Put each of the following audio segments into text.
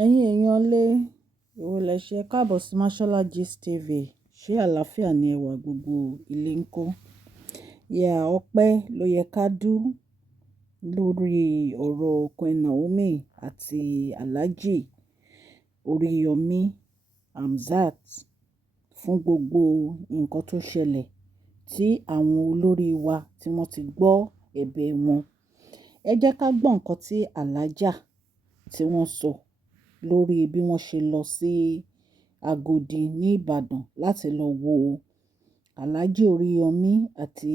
ẹ̀yin èèyàn lé èwo lẹ ṣe káàbọ̀ sí Mashola Gist TV. Ṣé àlàáfíà ni ẹwà gbogbo ilé ń kọ́? Ìyá ọpẹ́ ló yẹ ká dú lórí ọ̀rọ̀ Queen Naomi àti Alhaji Oríyọmí Hamzat fún gbogbo nǹkan tó ṣẹlẹ̀ tí àwọn olórí wa tí wọ́n ti gbọ́ ẹ̀bẹ̀ wọn. Ẹ jẹ́ ká gbọ́ nǹkan tí Alhaja tí wọ́n sọ lórí bí wọ́n ṣe lọ sí Agodi ní Ìbàdàn láti lọ wo Alhaji Oríyọmí àti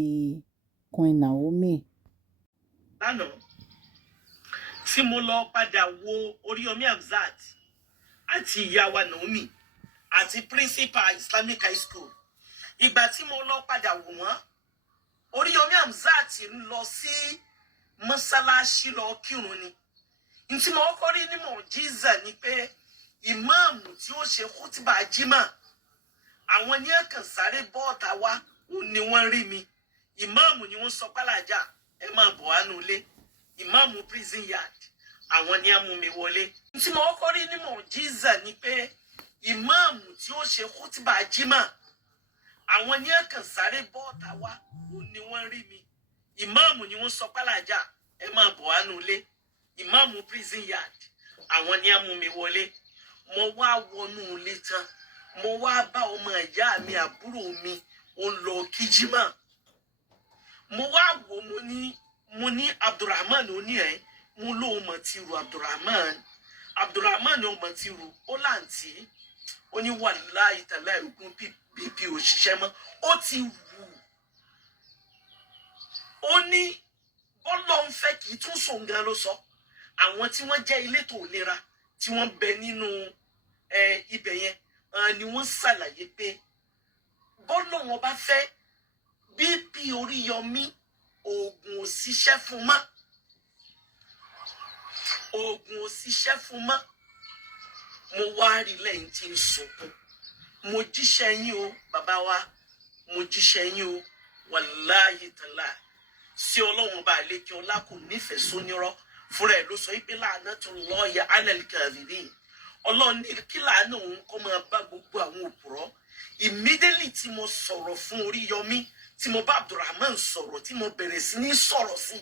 Queen Naomi. Lánàá tí mo lọ padà wo Oríyọmí Hamzat àti ìyá wa Naomi àti principal Islamic High School, ìgbà tí mo lọ padà wò wọ́n, Oríyọmí Hamzat ń lọ sí mọ́sálásí lọ kírun ni. Ntí mo kọ́ rí ní mọ̀jíza ni pé ìmáàmù tí ó ṣe kútìbà jímà, àwọn ní ẹ̀kan sáré bọ́ọ̀tà wá ni wọ́n rí mi. Ìmáàmù ni wọ́n sọ pálàjà ẹ máa bọ̀ wá nulẹ̀. Ìmáàmù prison yard àwọn ni á mú mi wọlé. Ntí mo kọ́ rí ní mọ̀jíza ni pé ìmáàmù tí ó ṣe kútìbà jímà, àwọn ní ẹ̀kan sáré bọ́ọ̀tà wá ni wọ́n rí mi. Ìmáàmù ni wọ́n sọ pálàjà ẹ máa bọ̀ wá nulẹ̀. Ìmáàmù prison yard àwọn ni á mú mi wọlé. Mo wá wọnú ilé tán, mo wá bá ọmọ ìyá mi àbúrò mi ó ń lọ kíjímà. Mo wá wò mo ní Abdulrahman ó ní ẹ̀, mo lóun mọ̀ ti ru Abdulrahman ó mọ̀ ti ru ó láǹtí ó ní wàláhì tàláhì ògùn bp òṣìṣẹ́ mọ́ ó ti wù. Ó ní bọ́lọ̀ ń fẹ́ kì í tún sòun gan ló sọ. Àwọn tí wọ́n jẹ́ elétò ìlera tí wọ́n bẹ nínú ibẹ̀ yẹn ni wọ́n ṣàlàyé pé bọ́lọ̀ wọn bá fẹ́ bp Oríyọmí oògùn ò ṣiṣẹ́ fún mọ́. Oògùn ò ṣiṣẹ́ fún mọ́. Mo wá rí lẹ́yìn tí ń sunkún. Mo jíṣẹ́ yín o bàbá wa, mo jíṣẹ́ yín o wàláhì tàláhì. Sí ọlọ́run bá lékè ọlá kò nífẹ̀ẹ́ sónírọ́ fúnra ẹ̀ ló sọ pé láàánú tó lọ́ọ̀yà alẹ́lẹ́kàrìrì. Ọlọ́run ní kí láàánú òun kọ́ máa bá gbogbo àwọn òpùrọ́. Immediately tí mo sọ̀rọ̀ fún Oríyọmí, tí mo bá Abdulrahman sọ̀rọ̀, tí mo bẹ̀rẹ̀ sí ní sọ̀rọ̀ sí,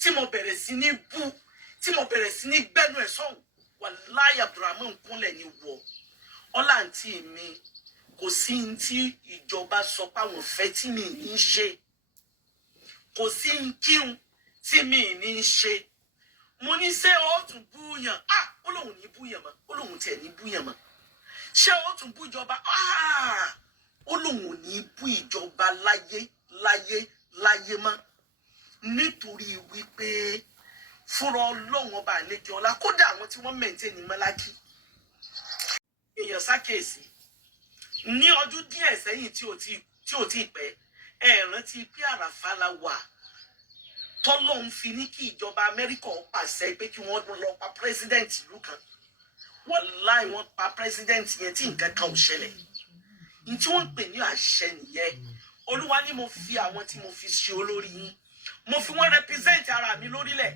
tí mo bẹ̀rẹ̀ sí ní bú, tí mo bẹ̀rẹ̀ sí ní gbẹ́nu ẹ̀ sọ̀hún, wàláhì Abdulrahman kúnlẹ̀ ní wọ̀. Ọláǹtí mi kò sí ní tí ìjọba sọ pé àwọn fẹ́ tí mi ní í ṣe. Kò sí ní kíhun tí mi ní í ṣe. Mo ní ṣé ó tún búyàn? Ó lóun ní búyàn mọ́. Ó lóun tiẹ̀ ní búyàn mọ́. Ṣé ó tún bú ìjọba? Ó lóun ò ní bú ìjọba láyé mọ́. Nítorí wípé fúnra ọlọ́run ọba àlejò ọlá kódà àwọn tí wọ́n mẹ̀ntẹ́ni Mọ́lákì. Èèyàn ṣàkíyèsí ní ọdún díẹ̀ sẹ́yìn tí ò tí pẹ́ ẹ rántí pé àràfà la wà tọ́lọ́hún fi ní kí ìjọba Amẹ́ríkà pàṣẹ pé kí wọ́n lọ pa president ìlú kan. Wàláhì wọ́n pa president yẹn tí nǹkan kan ò ṣẹlẹ̀. Ní tí wọ́n ń pè ní àṣẹ nìyẹn. Olúwa ni mo fi àwọn tí mo fi ṣe olórí yín, mo fi wọ́n represent ara mi lórílẹ̀.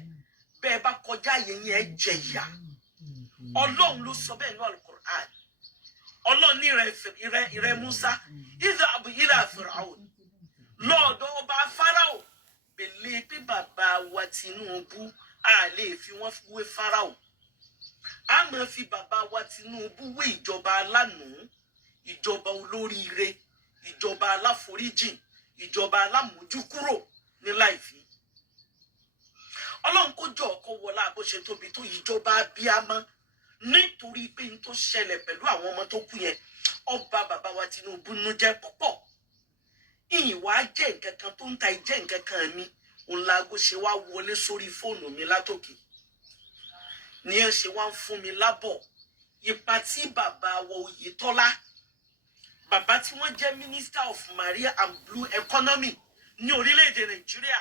Bẹ́ẹ̀ bá kọjá yẹn ẹ jẹ ìyà. Ọlọ́run ló sọ bẹ́ẹ̀ ní Al-Qur'an. Ọlọ́run ní ìrẹ Musa idhab ila Fir'aun lọ́ọ̀dọ̀ ọba Fáráò. Bèlè pé bàbá wa Tinubu a lè fi wọ́n wé Fáráò. A máa fi bàbá wa Tinubu wé ìjọba alánùú, ìjọba olóríire, ìjọba aláforíjìn, ìjọba alámójúkúrò ní láìfi. Ọlọ́run kó jọ ọkọ wọlá bó ṣe tóbi tó ìjọba abíámọ́. Nítorí pé n tó ṣẹlẹ̀ pẹ̀lú àwọn ọmọ tó kú yẹn ọba bàbá wa Tinubu nú jẹ́ púpọ̀. Ìyìnwá jẹ́ nǹkan kan tó ń ta ìjẹ́ nǹkan kan mi òun láago ṣe wá wọlé sórí fóònù mi látòkè ní ẹ ṣe wá ń fún mi lábọ̀ ipa tí bàbá wa Oyètọ́lá, bàbá tí wọ́n jẹ́ Minister of Marine and Blue Economy ní orílẹ̀-èdè Nàìjíríà,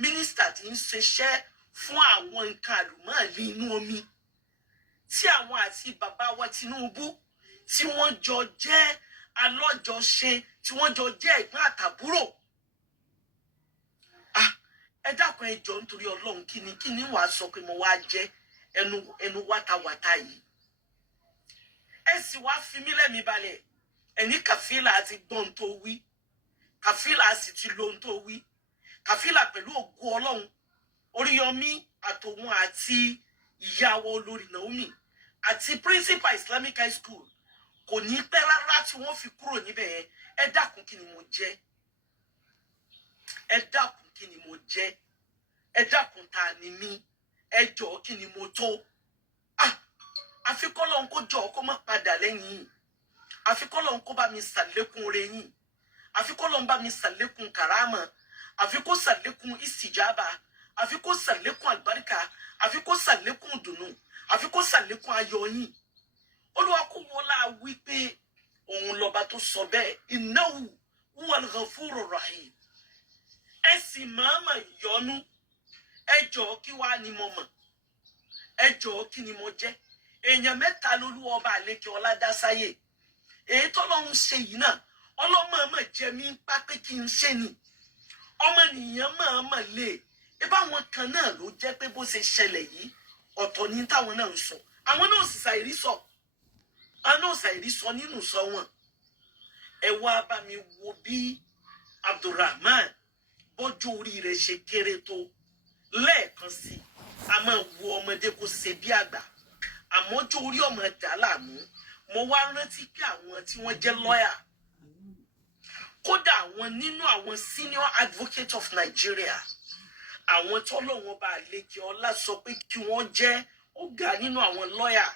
mínísítà tí ń ṣiṣẹ́ fún àwọn nǹkan àlùmọ́ọ́lì inú omi, tí àwọn àti bàbá wa Tinubu tí wọ́n jọ jẹ́ alọ́jọṣe, tí wọ́n jọ jẹ́ ẹ̀gbọ́n àtàbúrò. Ẹ dákun ẹ jọ̀ọ́ nítorí Ọlọ́run kí ni wàá sọ pé mo wá jẹ́ ẹnu wátawàta yìí. ẹ sì wá fi mí lẹ́mìí balẹ̀ ẹni Kàfílà àti gbọ́n tó wí Kàfílà sì ti lo ohun tó wí Kàfílà pẹ̀lú ògo Ọlọ́run Oríyọmí àtòun àti ìyàwó olórí Naomi àti principal Islamic High School kò ní pẹ́ rárá tí wọ́n fi kúrò níbẹ̀ yẹn. Ẹ dákun kí ni mo jẹ́ ẹ dákun kí ni mo jẹ́ ẹ dákun ta ni mí ẹ jọ̀ọ́ kí ni mo tó àfi k'Ọlọ́run kó jọ̀ọ́ kó má padà lẹ́yìn àfi k'Ọlọ́run kó bá mi ṣàlékún rẹ̀ yín àfi k'Ọlọ́run bá mi ṣàlékún karama àfi kó ṣàlékún istijaba àfi kó ṣàlékún àlùbáríkà àfi kó ṣàlékún dùnnú àfi kó ṣàlékún ayọ̀ yín. Olúwa kó wọlá wí pé òun lọ́ba tó sọ bẹ́ẹ̀ innahu huwal ghafurur rahim. Ẹ sì máàmá yọ́nú ẹ jọ̀ọ́ kí wá ni mo mọ̀ ẹ jọ̀ọ́ kí ni mo jẹ́. Èèyàn mẹ́ta lolúwa ọba àlékè ọlá dá sáyé èyí tọ́lọ́run ṣe yìí náà ọlọ́mọọmọ jẹ mí ń pa pé kí n ṣe ni ọmọnìyàn mọ̀ọ́mọ̀ lè ibà wọn kan náà ló jẹ́ pé bó ṣe ṣẹlẹ̀ yìí ọ̀tọ̀ ní táwọn náà ń sọ àwọn náà sì ṣàìrí sọ àwọn náà ṣàìrí sọ nínú sọ wọn. Ẹ wá bá mi wo bí Abdulrahman bọ́jú orí rẹ̀ ṣe kéré tó lẹ́ẹ̀kan sí a máa wo ọmọdé kó ṣe bí àgbà àmọ́jú orí ọmọ dà láàmú. Mo wá rántí pé àwọn tí wọ́n jẹ́ lọ́yà kódà àwọn nínú àwọn senior advocate of Nigeria àwọn tọ́lọ́wọ́n bá lékè ọlá sọ pé kí wọ́n jẹ́ ọ̀gá nínú àwọn lọ́yà.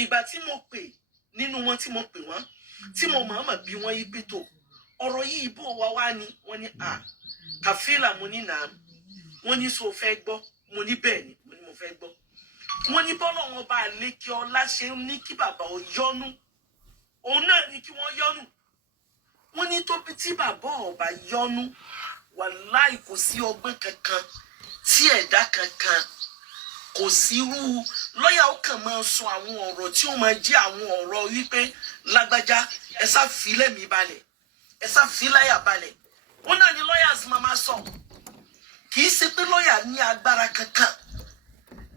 Ìgbà tí mo pè nínú wọn tí mo pè wọ́n tí mo mọ̀ọ́mọ̀ bí wọ́n yí pé tó ọ̀rọ̀ yìí bó wá ní wọ́n ní Kàfílà mo ní nàá wọ́n ní so fẹ́ gbọ́ mo ní bẹ́ẹ̀ ni mo ní mo fẹ́ gbọ́. Wọ́n ní bọ́lọ́wọ́n bá lékè ọlá ṣe ní kí bàbá ó yọ́nú òun náà ní kí wọ́n yọ́nú. Wọ́n ní tó bí tí bàbá ọba yọ́nú wàláì kò sí ọgbọ́n kankan tí ẹ̀dá kankan kò sí irú lọ́yà ó kàn máa sọ àwọn ọ̀rọ̀ tí ó máa jẹ́ àwọn ọ̀rọ̀ wípé lágbájá ẹ sá fi lẹ́mìí balẹ̀ ẹ sá fi láyà balẹ̀. Wọ́n náà ní lawyers máa sọ kì í ṣe pé lọ́yà ní agbára kankan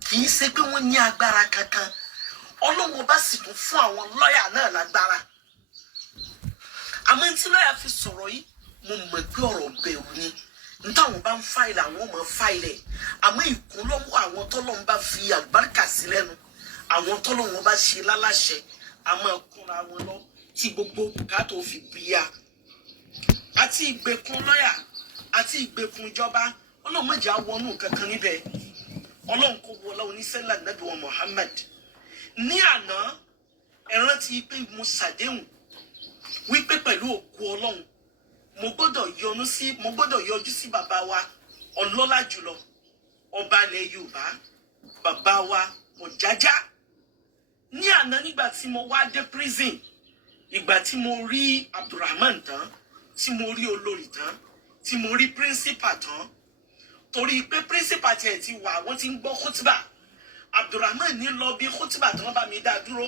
kì í ṣe pé wọ́n ní agbára kankan Ọlọ́run bá sì tún fún àwọn lọ́yà náà lágbára. Àmọ́ tí lọ́yà fi sọ̀rọ̀ yìí mo mọ̀ pé ọ̀rọ̀ bẹ̀rù ni nítawọn bá ń fáìlì àwọn ọmọ fáìlì àmọ́ ìkúnlọ́wọ́ àwọn tọ́lọ́run bá fi àlùbáríkà sí lẹ́nu àwọn tọ́lọ́run bá ṣe láláṣẹ àmọ́ kúnra wọn lọ tí gbogbo bùkátà fi bíyà àti ìgbèkùn lọ́yà àti ìgbèkùn ìjọba Ọlọ́run má jẹ́ á wọnú kankan níbẹ̀. Ọlọ́run kò wọlá oníṣẹ́lá nàbí wọn Muhammad ní àná ẹ rántí pé mo ṣàdéhùn wípé pẹ̀lú òkú Ọlọ́run mo gbọ́dọ̀ yọjú sí bàbá wa ọlọ́lá jùlọ ọba ilẹ̀ Yorùbá bàbá wa Ọjájá. Ní àná nígbà tí mo wá dé prison ìgbà tí mo rí Abdulrahman tán tí mo rí olórí tán tí mo rí principal tán torí pé principal tiẹ̀ ti wà wọ́n ti ń gbọ́ khutba Abdulrahman ní lọ bí khutba tán bá mi dá dúró.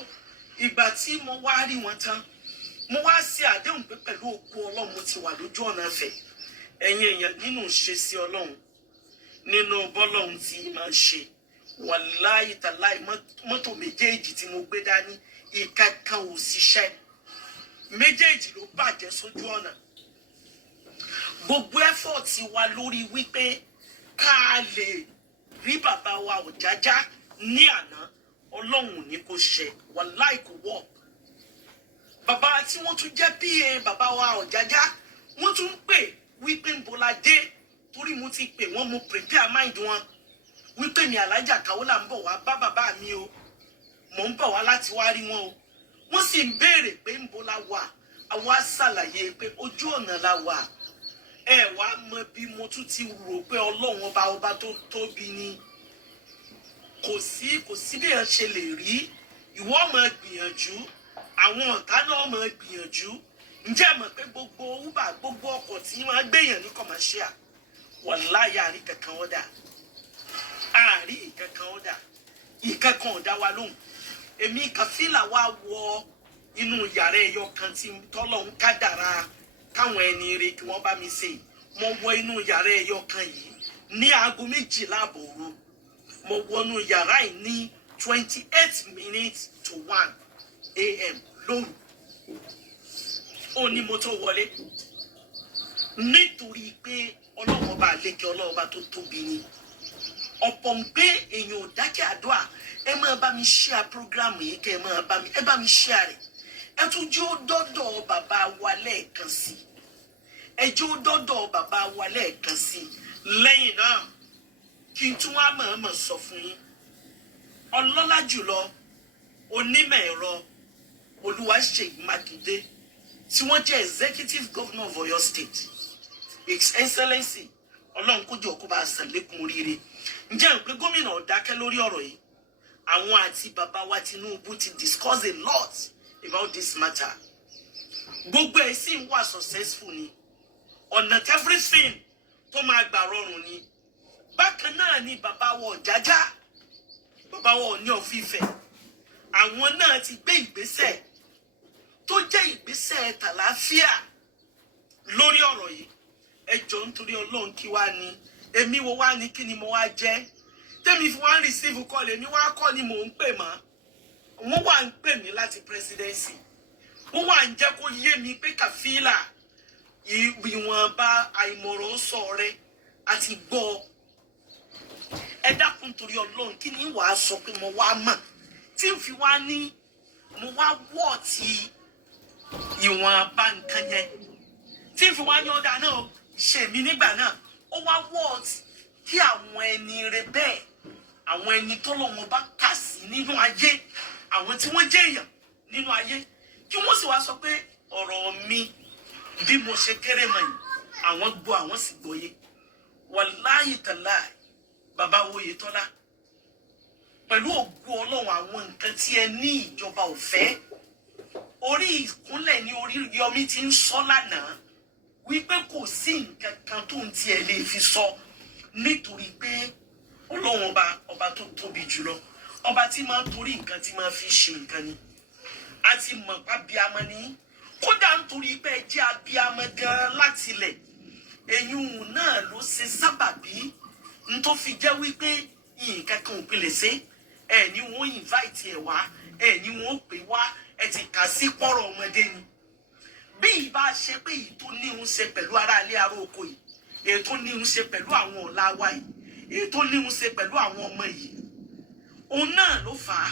Ìgbà tí mo wá rí wọn tán mo wá sí àdéhùn pé pẹ̀lú òkú Ọlọ́run mo ti wà lójú ọ̀nà ẹ̀fẹ̀ ẹ̀yin èèyàn nínú ṣe sí Ọlọ́run nínú bọ́lọ́run tí máa ń ṣe wàláyé tàláì mọ́tò méjèèjì tí mo gbé dání ìkankan ò ṣiṣẹ́ méjèèjì ló bàjẹ́ sójú ọ̀nà. Gbogbo effort wa lórí wípé ká lè rí bàbá wa Ọjájá ní àná Ọlọ́run ní kò ṣe wàláì kò wọ̀. Bàbá tí wọ́n tún jẹ́ PA bàbá wa Ọjájá wọ́n tún pè wípé ń bọ́lá dé torí mo ti pè wọ́n mo prepare mind wọn wípé mi Alájà Kaola ń bọ̀ wá bá bàbá mi o mò ń bọ̀ wá láti wá rí wọn o. Wọ́n sì ń béèrè pé ń bọ́lá wà àwọn á ṣàlàyé pé ojú ọ̀nà la wà. Ẹ wá mọ bí mo tún ti rò pé Ọlọ́run ọba tó tóbi ni kò sí bí ẹ ṣe lè rí ìwọ máa gbìyànjú àwọn ọ̀tá náà máa gbìyànjú. Ǹjẹ́ mọ̀ pé gbogbo Uber gbogbo ọkọ̀ tí wọ́n gbéyàn ní commercial wàláhì àrí kankan ọ̀dà àrí kankan ọ̀dà ìkankan ọ̀dà wa lóhùn. Èmi Kàfílà wá wọ inú yàrá ẹyọ kan tí tọ́lọ́hun kádàrá káwọn ẹni rẹ̀ kí wọ́n bá mi ṣe. Mo wọ inú yàrá ẹyọ kan yìí ní aago 12 òru. Mo wọnú yàrá yìí ní 28 minutes to 1 a.m. lóru ó ní mo tó wọlé nítorí pé ọlọ́run ọba àlékè ọlọ́run ọba tó tóbi ni ọ̀pọ̀ ń pé èèyàn ò dákẹ́ àdúrà ẹ máa bá mi share program yìí kẹ́ ẹ bá mi share rẹ̀ ẹ tún jẹ́ ó dọ́dọ̀ bàbá wa lẹ́ẹ̀kan sí ẹ jẹ́ ó dọ́dọ̀ bàbá wa lẹ́ẹ̀kan sí lẹ́yìn náà kí n tún wá mọ̀ọ́mọ̀ sọ fún yín ọlọ́lá jùlọ onímọ̀ ẹ̀rọ Olúwaṣèyí Mákindé tí wọ́n jẹ́ executive governor of Oyo State His Excellency ọlọ́run kó jọ kó bá ṣàlékún oríire ǹjẹ́ ń pé gómìnà dákẹ́ lórí ọ̀rọ̀ yìí àwọn àti bàbá wa Tinubu ti discuss a lot about this matter gbogbo ẹ̀ sì ń wà successful ni ọ̀nà everything tó máa gbà rọrùn ni bákan náà ni bàbá wa Ọ̀jájá bàbá wa Ọọ̀ni of Ifẹ̀ àwọn náà ti gbé ìgbésẹ̀ tó jẹ́ ìgbésẹ̀ tàlàáfíà lórí ọ̀rọ̀ yìí ẹ jọ̀ọ́ nítorí Ọlọ́run kí wá ní èmi wo wá ní kí ni mo wá jẹ́ tẹ́mi fi wá ń receive call èmi wá kọ́ ni mò ń pè mọ́ wọ́n wà ń pè mí láti presidency wọ́n wà ń jẹ́ kó yé mi pé kàfílà ìwọ̀nba àìmọ̀ràn sọ rẹ àti gbọ́ ẹ dákun torí Ọlọ́run kí ni wàá sọ pé mo wá mọ̀ tí n fi wá ní mo wá wọ̀ tí ìwọ̀nba nǹkan yẹn tí n fi wá ní ọ̀dà náà ṣe mí nígbà náà ó wá wọ̀ kí àwọn ẹni rẹ bẹ́ẹ̀ àwọn ẹni tó lọ́wọ́ bá kà sí nínú ayé àwọn tí wọ́n jẹ́ èèyàn nínú ayé kí wọ́n sì wá sọ pé ọ̀rọ̀ mi bí mo ṣe kéré mọ̀ yìí àwọn gbọ́ àwọn sì gbọ́yé wàláyé tàláì bàbá Oyètọ́lá pẹ̀lú ògo Ọlọ́run àwọn nǹkan tí ẹ ní ìjọba ò fẹ́ orí ìkúnlẹ̀ ní orí yọmí ti ń sọ lánàá wípé kò sí nǹkan kan tó ń tiẹ̀ lè fi sọ nítorí pé Ọlọ́run ọba tó tóbi jùlọ ọba tí máa ń torí nǹkan tí máa fi ṣe nǹkan ni a ti mọ̀ pa bíamọ ní kódà nítorí pé ẹ jẹ́ abíamọ gan láti ilẹ̀ èyún náà ló ṣe sábàbí n tó fi jẹ́ wípé nǹkan kan ò pilẹ̀ sí ẹ ní wọ́n invite ẹ wá ẹ ní wọ́n pè wá ẹ ti kà sí pọ̀rọ̀ ọmọdé ni bí ìbá ṣe pé èyí tó ní ń ṣe pẹ̀lú aráalé ará oko yìí èyí tó ní ń ṣe pẹ̀lú àwọn ọ̀la wa yìí èyí tó ní ń ṣe pẹ̀lú àwọn ọmọ yìí òun náà ló fà á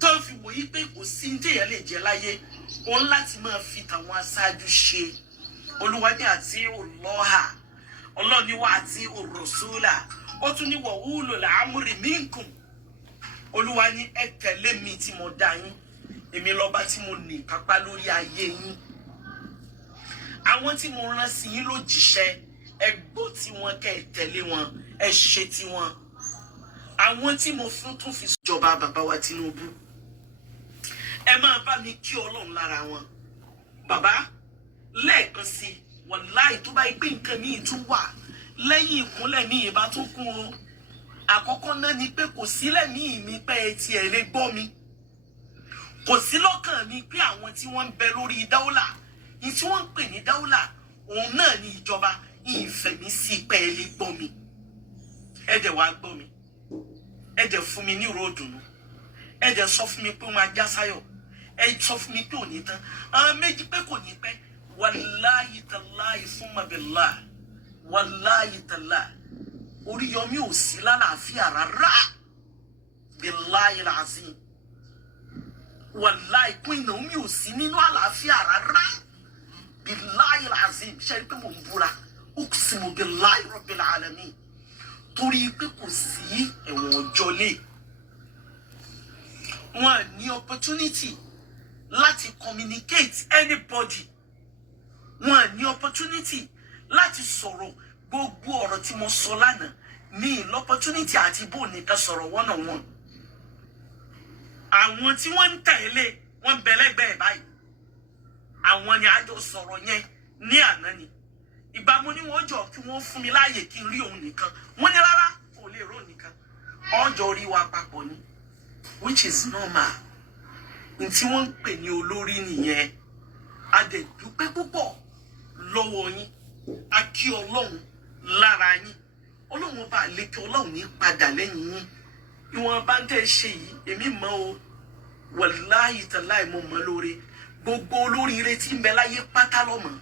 tó fi wòye pé kò sí ní téèyàn lè jẹ láyé òun láti máa fi tàwọn aṣáájú ṣe olúwadé àti olóhà ọlọ́niwá àti òròsúlà ó tún ní wọ̀húlò làámúrì minkum olúwa ní ẹ tẹ̀lé mi tí mo dá yín èmi lọ́ba tí mo ní kápá lórí ayé yín àwọn tí mo rán sí yín ló jíṣẹ́ ẹ gbọ́ tí wọ́n kẹ́ ẹ tẹ̀lé wọn ẹ ṣe tí wọn àwọn tí mo fún tún fi jọba bàbá wa Tinubu ẹ máa bá mi kí Ọlọ́run lára wọn bàbá lẹ́ẹ̀kan sí wàláì tó bá gbé nǹkan míì tún wà lẹ́yìn ìkúnlẹ̀ míì bá tún kún un àkọ́kọ́ náà ni pé kò sí lẹ́mìí mi pé ẹ tiẹ̀ lè gbọ́ mi kò sí lọ́kàn mi pé àwọn tí wọ́n ń bẹ lórí dáúlà ní tí wọ́n ń pè ní dáúlà òun náà ní ìjọba ìfẹ̀mí sí pé ẹ lè gbọ́ mi ẹ dẹ̀ wá gbọ́ mi ẹ dẹ̀ fún mi ní ìró ìdùnnú ẹ dẹ̀ sọ fún mi pé wọ́n á já sáyọ̀ ẹ sọ fún mi pé ò ní tán àwọn méjì pé kò ní pẹ́ wàláyé tàláyé fún mabẹ́lá wàláyé tàláyé Oríyọmí ò sí lálàáfíà rárá billahi alazim wàláyé Queen Naomi ò sí nínú àlàáfíà rárá billahi alazim ṣe pé mo ń búra uqsimu billahi rabbil alamin torí pé kò sí ẹ̀wọ̀n ọjọ́lé wọn ní opportunity láti communicate anybody wọn ní opportunity láti sọ̀rọ̀ gbogbo ọ̀rọ̀ tí mo sọ lánàá ní l'opportunity àti bó nìkan sọ̀rọ̀ one on one àwọn tí wọ́n ń tẹ̀lé wọ́n bẹ̀lẹ́gbẹ̀ẹ́ báyìí àwọn ni àjọ sọ̀rọ̀ yẹn ní àná ni ìgbà mo ní wọ́n jọ kí wọ́n fún mi láàyè kí n rí òun nìkan wọ́n ní rárá kò lè rò nìkan ọjọ́ rí wa papọ̀ ni which is normal n tí wọ́n ń pè ní olórí nìyẹn a dẹ̀ dúpẹ́ púpọ̀ lọ́wọ́ yín a kí Ọlọ́run lára yín Ọlọ́run ọba àlékè Ọlọ́run ní padà lẹ́yìn yín ìwọ̀n bá ń tẹ́ ṣe yìí èmi mọ̀ o wàláhì tàláì mo mọ̀ lóore. Gbogbo olóríire tí ń bẹ láyé pátá ló mọ̀.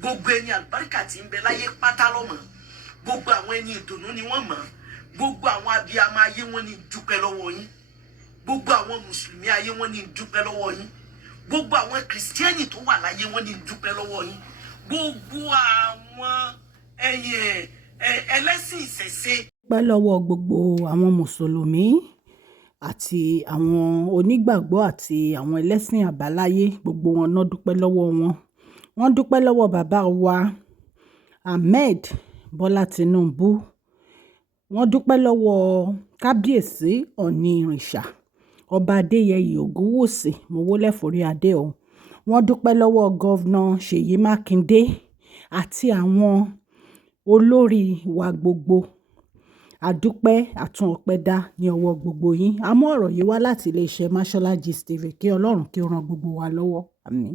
Gbogbo ẹni àlùbáríkà tí ń bẹ láyé pátá ló mọ̀. Gbogbo àwọn ẹni ìdùnnú ni wọ́n mọ̀. Gbogbo àwọn abiyamọ ayé wọn ni dúpẹ́ lọ́wọ́ yín. Gbogbo àwọn mùsùlùmí ayé wọn ni dúpẹ́ lọ́wọ́ yín. Gbogbo àwọn kìrìsìtíẹ́nì tó wà láyé wọn ni dúpẹ́ lọ́wọ́ yín. Gbogbo àwọn ẹlẹ́sìn ìṣẹ̀ṣe. Dúpẹ́ lọ́wọ́ gbogbo àwọn mùsùlùmí àti àwọn onígbàgbọ́ àti àwọn ẹlẹ́sìn àbáláyé, gbogbo wọn náà dúpẹ́ lọ́wọ́ wọn. Wọ́n dúpẹ́ lọ́wọ́ bàbá wa Ahmed Bọ́lá Tinubu. Wọ́n dúpẹ́ lọ́wọ́ kábíyèsí Ọ̀ọ̀ni Ìrìnṣà Ọba Adéyẹyè Ògúnwùsì Mowólẹ́forí Adé o. Wọ́n dúpẹ́ lọ́wọ́ gọ́vnà Ṣèyí Mákindé àti àwọn olórí wa gbogbo. Àdúpẹ́ àtún ọpẹ́ dá ní ọwọ́ gbogbo yín. A mú ọ̀rọ̀ yìí wá láti iléeṣẹ́ Mashola Gist TV. Kí Ọlọ́run kí ó ran gbogbo wa lọ́wọ́. Àmín.